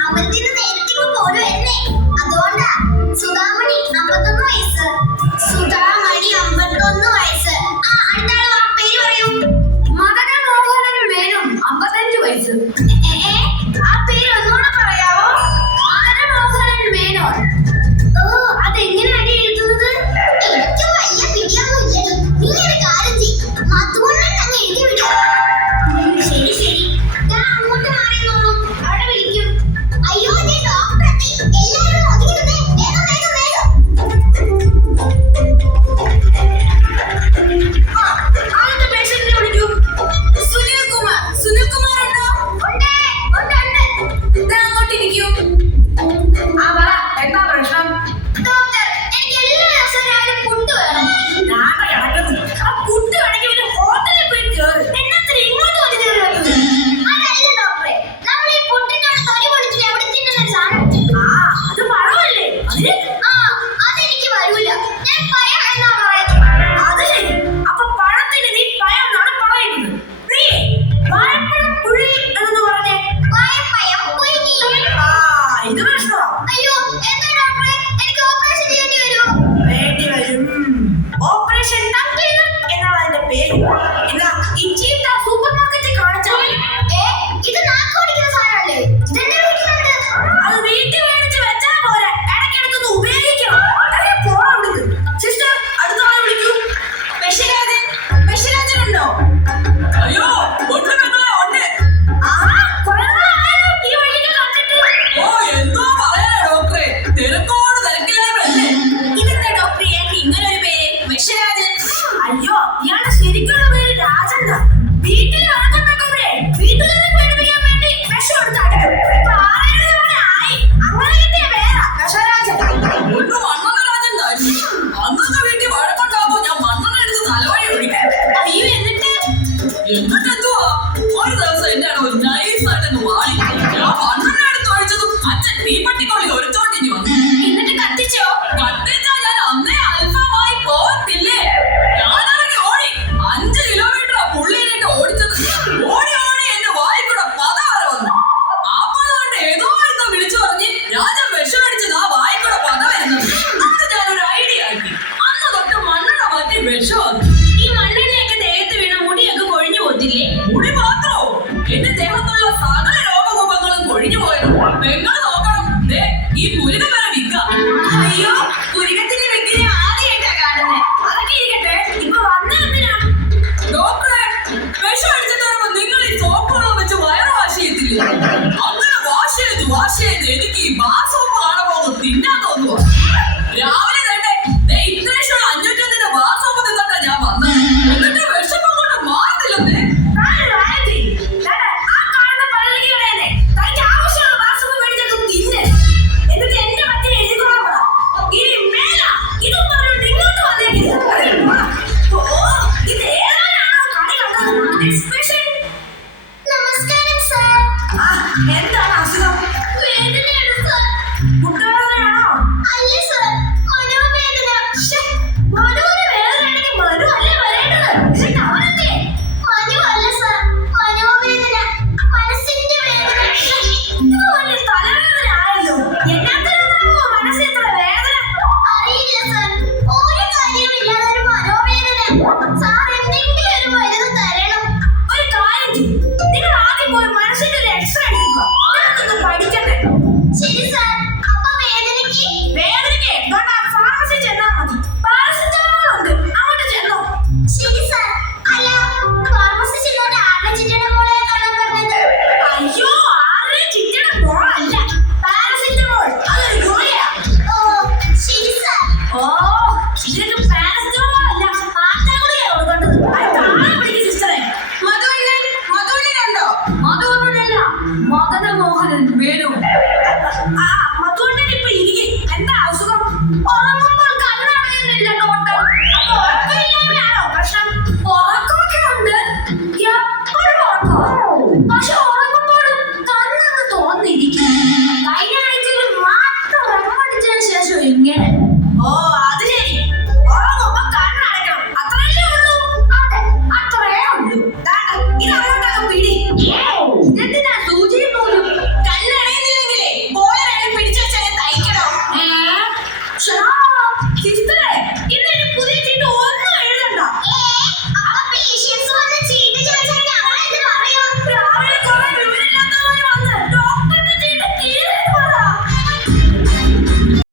അമ്പലത്തിൽ നിന്ന് നേരത്തെ പോരുവരുന്നേ. അതുകൊണ്ടാ. സുധാമണി 51 വയസ്സ്. സുധാമണി 51 വയസ്സ്. ആ അടുത്ത ആള് പേര് പറയൂ. മദനമോഹനൻ മേനോൻ 55 വയസ്സ്. ആ പേര് ഒന്നുകൂടെ പറയാവോ? മദനമോഹനൻ മേനോൻ. ഓ അതെങ്ങനെയാണ് എഴുതുന്നത്? എനിക്ക് വയ്യ പിടിയൊന്നും ഇല്ലടി. നീ ഒരു കാര്യം ചെയ്യ്, മധുവണ്ണൻ അങ്ങ് എഴുതി വിടുക. ശരി ശരി, ഞാൻ അങ്ങോട്ട് മാറിയെന്നോളൂ. അവിടെ വിളിക്കും. അയ്യോ ഞാൻ ഡോക്ടർ എത്തി. എല്ലാവരും ഒതുങ്ങി നിന്നേ. വേഗം വേഗം വേഗം. ആദ്യത്തെ പേഷ്യന്റിനെ വിളിക്കൂ. സുനിൽകുമാർ. സുനിൽകുമാർ ഉണ്ടോ? ഉണ്ട് ഉണ്ട് ഉണ്ട്. ഇതാ അങ്ങോട്ട് ഇരിക്കൂ. ആ പറ, എന്താ പ്രശ്നം? ഡോക്ടർ, എനിക്ക് എല്ലാ ദിവസവും രാവിലെ പുട്ട് വേണം. ഞാൻ കിടക്കുന്നു. ആ പുട്ട് വേണമെങ്കിൽ ഒരു ഹോട്ടലിൽ പോയി കേറ്. എന്നത്തിന് ഇങ്ങോട്ട് വന്ന് കയറുന്നത്? അതല്ല ഡോക്ടറെ, നമ്മൾ ഈ പുട്ടിനോട് തൊലി പൊളിച്ചിട്ട് എവിടെ തിന്നുന്ന സാധനം? ആ അത് പഴമല്ലേ? അതിന് ആ അതെനിക്ക് വരൂല. ഞാൻ പയം എന്നാ പറയുന്നത്. അത് ശരി. അപ്പൊ പഴത്തിന് നീ പഴം എന്നാണ് പറയുന്നത്. നീ വാഴപ്പഴം പുഴി എന്ന് പറഞ്ഞേ. പയം പുഴുങ്ങി. ആ ഇത് പ്രശ്നമാ. അയ്യോ എന്താ ഡോക്ടറെ, എനിക്ക് ഓപ്പറേഷൻ ചെയ്യേണ്ടി വരുമോ? വേണ്ടി വരും. ഓപ്പറേഷൻ ടംഗ്ലീനർ എന്നാണ് അതിന്റെ പേര്. എന്നാ ഈ ചീത്ത സൂപ്പർ മാർക്കറ്റിൽ കാണിച്ചാൽ മതി. ഇത് നാക്ക് ഓടിക്കുന്ന സാധനമല്ലേ? ഇതെന്റെ വീട്ടിലുണ്ട്. അത് വീട്ടിൽ മേടിച്ച് വെച്ചാൽ പോരാ, ഇടയ്ക്കിടയ്ക്കൊന്ന് ഉപയോഗിക്കണം. അതെ, പോണം അവിടുന്ന്. സിസ്റ്റർ, അടുത്ത ആളെ വിളിക്കൂ. ബഷീരാജൻ. ബഷീരാജൻ ഉണ്ടോ? അയ്യോ ഉണ്ട് പെങ്ങളെ, ഉണ്ട്. ആഹാ, കുറേ നാളായല്ലോ ഈ വഴിക്ക് കണ്ടിട്ട്. ഓ എന്തോ പറയാ ഡോക്ടറെ, തിരക്കോട് തിരക്കില്ലായ്മല്ലേ. ഇതെന്താ ഡോക്ടർ ഇയാൾക്ക് ഇങ്ങനെ ഒരു പേര്? ബഷീരാജൻ. അയ്യോ, ഇയാളുടെ ശരിക്കുള്ള പേര് രാജൻ. വീട്ടിൽ വഴക്കുണ്ടാക്കുമ്പോഴേ വീട്ടുകാരെ പേടിപ്പിക്കാൻ വേണ്ടി വിഷം എടുത്ത് അടിക്കും. ഇപ്പൊ 6-7 തവണ ആയി. അങ്ങനെ കിട്ടിയ പേരാ ബഷീരാജൻ. ഒന്ന് മണ്ണരാജൻ തന്നെ. അന്നത്തെ വീട്ടിൽ വഴക്കുണ്ടാകുമ്പോ ഞാൻ മണ്ണെണ്ണ എടുത്ത് തലവഴി ഒഴിക്കും. അയ്യോ, എന്നിട്ട് എന്നിട്ടെന്തുവാ, ഒരു ദിവസം എന്റെ ഒരു നൈസായിട്ടൊന്ന് വാളി. ഞാൻ മണ്ണെണ്ണ എടുത്ത് ഒഴിച്ചതും അച്ഛൻ തീപ്പട്ടിക്കൊള്ളി ഒളിച്ചോണ്ടിനി വന്നു. എന്നിട്ട് കത്തിച്ചോ? കത്തിച്ചാ ഞാൻ അന്നേ അൽഫമായി പോകത്തില്ലേ. ഞാനിറങ്ങി ഓടി. 5 കിലോമീറ്റർ പുള്ളിയിലിട്ട് ഓടിച്ചത്. ഓടി ഓടി എന്റെ വായിക്കൂടെ പത വരെ വന്നു. അപ്പോൾ കൊണ്ട് ഏതോ ഒരുത്തൻ വിളിച്ചു പറഞ്ഞ് രാജൻ വിഷം അടിച്ചത് ആ വായിക്കൂടെ പത വരുന്നത്. അത് ഞാനൊരു ഐഡിയ ആക്കി. അന്ന് തൊട്ട് മണ്ണെണ്ണ മാറ്റി വിഷം വന്നു. ഈ മണ്ണെണ്ണയൊക്കെ ദേഹത്ത് വീണ മുടിയൊക്കെ കൊഴിഞ്ഞു പോത്തില്ലേ? മുടി മാത്രോ, എന്റെ ദേഹത്തുള്ള സകല രോഗകൂപങ്ങളും കൊഴിഞ്ഞു പോയത്. പെങ്ങൾ നോക്കണം, ദേ ഈ മുരുക വരെ വിൽക്ക. അയ്യോ, പുരുകത്തിന്റെ വ്യക്തിനെ ആദ്യമായിട്ടാ കാണുന്നത്. അതൊക്കെ ഇരിക്കട്ടെ, ഇപ്പൊ വന്നെന്തിനാ? ഡോക്ടറെ, വിഷം അടിച്ചിട്ട് വരുമ്പോ നിങ്ങൾ ഈ സോപ്പ് വെള്ളം വെച്ച് വയറ് വാഷ് ചെയ്യത്തില്ലേ? അങ്ങനെ വാഷ് ചെയ്ത് എനിക്ക് ഈ ബാർ സോപ്പ് കാണുമ്പോ ഒന്ന് തിന്നാൻ തോന്നുക. രാവിലെ തന്നെ ദേ ഇത്രയും 501 ബാർ സോപ്പ് തിന്നിട്ടാ ഞാൻ വന്നത്. എന്നിട്ട് വിഷമം കൊണ്ട് മാറുന്നില്ലെന്നേ. താനൊരു കാര്യം ചെയ്യ്. ദാണ്ടെ, ആ കാണുന്ന പള്ളിക്ക് കടയല്ലേ, തനിക്ക് ആവശ്യമുള്ള വാസപ്പ് മേടിച്ചൊക്കെ തിന്ന്. എന്നിട്ട് എന്റെ പറ്റിന് എഴുതിക്കോളാൻ പറ. ഇനി മേല ഇതും പറഞ്ഞോണ്ട് ഇങ്ങോട്ട് വന്നേക്കരുത്. ഓ, ഇത് ഏതാണോ കണി കണ്ടത്? എക്സ്പ്രഷൻ. നമസ്കാരം സർ. ആ, എന്താണ് അസുഖം? വേദനയാണ് സർ. മുട്ടുവേദനയാണോ? അല്ല സർ, മനോവേദന. മനുവിന് വേദനയാണെങ്കിൽ മനു അല്ലേ വരേണ്ടത്? എന്നിട്ട് അവനെന്തേ? മനു അല്ല സർ, മനോവേദന. മനസ്സിന്റെ വേദന. ഇത് വലിയ തലവേദന ആയല്ലോ. എന്നാത്തിനാണോ മനസ്സിൽ ഇത്ര വേദന? അറിയില്ല സർ, ഒരു കാര്യമില്ലാതെ ഒരു മനോവേദന. സാർ എന്തെങ്കിലും ഒരു മരുന്ന് തരണം. ഒരു കാര്യം ചെയ്യ്. നിങ്ങൾ ആദ്യം പോയി മനസ്സിന്റെ ഒരു എക്സ്റേ എടുക്കുക. ഞാനൊന്ന് പഠിക്കട്ടെ. ശരി സർ. അപ്പൊ വേദനയ്ക്ക് വേദനയ്ക്ക് ദോണ്ടാ ഫാർമസി ചെന്നാ മതി. പാരസെറ്റമോൾ ഉണ്ട്, അങ്ങോട്ട് ചെന്നോ. ശരി സർ. അല്ല, ഫാർമസി ചെന്നിട്ട് ആരുടെ ചിറ്റയുടെ മോളെ കാണാൻ പറഞ്ഞത്? അയ്യോ, ആരുടെ ചിറ്റയുടെ മോളല്ല, പാരസെറ്റമോൾ. അതൊരു ഗുളികയാ. ഓ ശരി സർ. ഓ, ഇതിന് പാരസെറ്റമോൾ അല്ല, മാറ്റാ ഗുളികയാ കൊടുക്കേണ്ടത്. അത് താഴെ പിടിക്ക് സിസ്റ്ററെ. മധുവിനുണ്ടോ? മധുവണ്ണനല്ല, മദനമോഹനൻ മേനോൻ. ആ, മധുവണ്ണൻ ഇപ്പൊ ഇരിക്കും. എന്താ അസുഖം?